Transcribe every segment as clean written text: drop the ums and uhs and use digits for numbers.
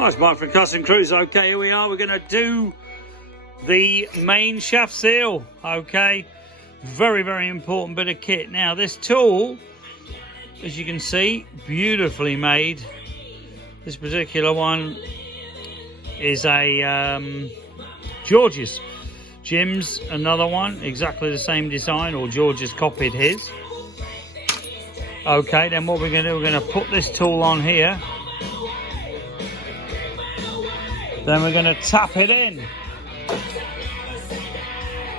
Nice Mike from CustomCruiser. Okay, here we are. We're going to do the main shaft seal. Okay, very, very important bit of kit. Now, this tool, as you can see, beautifully made. This particular one is a George's. Jim's another one, exactly the same design, or George has copied his. Okay, then what we're going to do, we're going to put this tool on here. Then we're going to tap it in.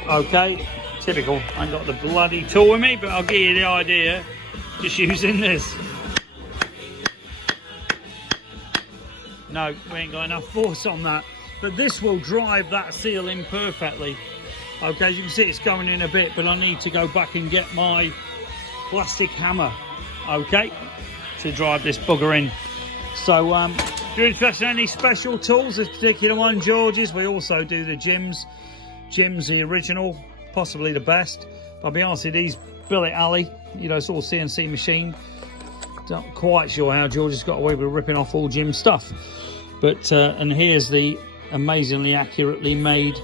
Okay, typical. I ain't got the bloody tool with me, but I'll give you the idea. Just using this. No, we ain't got enough force on that. But this will drive that seal in perfectly. Okay, as you can see, it's going in a bit, but I need to go back and get my plastic hammer. Okay, to drive this bugger in. So, if you're interested in any special tools, this particular one, George's, we also do the Jim's. Jim's the original, possibly the best. But I'll be honest with you, these billet alley, you know, it's all CNC machine. Not quite sure how George has got away with ripping off all Jim's stuff. But, and here's the amazingly accurately made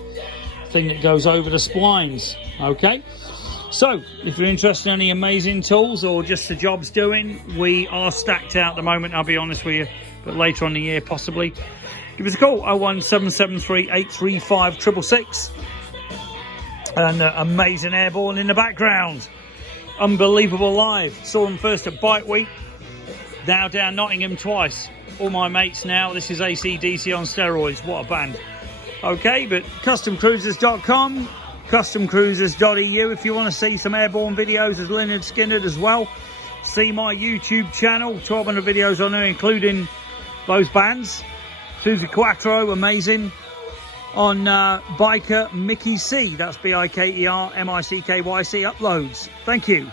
thing that goes over the splines. Okay, so if you're interested in any amazing tools or just the job's doing, we are stacked out at the moment, I'll be honest with you, but later on in the year possibly. Give us a call, 01773 835 666. And amazing airborne in the background. Unbelievable live. Saw them first at Bike Week, now down Nottingham twice. All my mates now, this is AC/DC on steroids, what a band. Okay, but CustomCruisers.com, CustomCruisers.eu if you want to see some airborne videos as Leonard Skinner as well. See my YouTube channel, 1,200 videos on there, including those bands. Susie Quattro, amazing. On Biker Mickey C, that's BIKER MICKYC uploads. Thank you.